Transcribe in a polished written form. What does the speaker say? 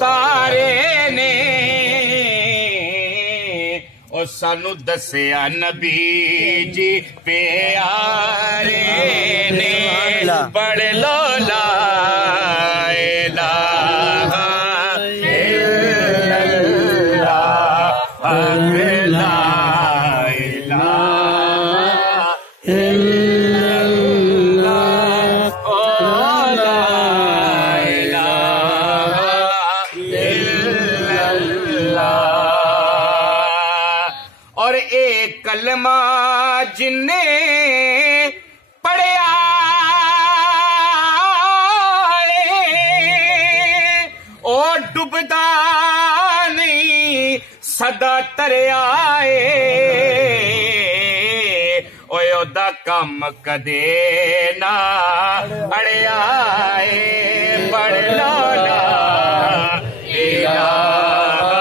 तारे ने ओ सानू दसिया नबी जी प्यारे ने पढ़ लो ला इलाहा इल्लल्लाह ला इलाहा इल्लल्लाह ओ ला इलाहा इल्लल्लाह। और एक कलमा जिन्ने पढ़िया ओ डुबदा नहीं सदा तरया ओए ओदा कम कदे ना अड़िया पढ़ लो ला इलाहा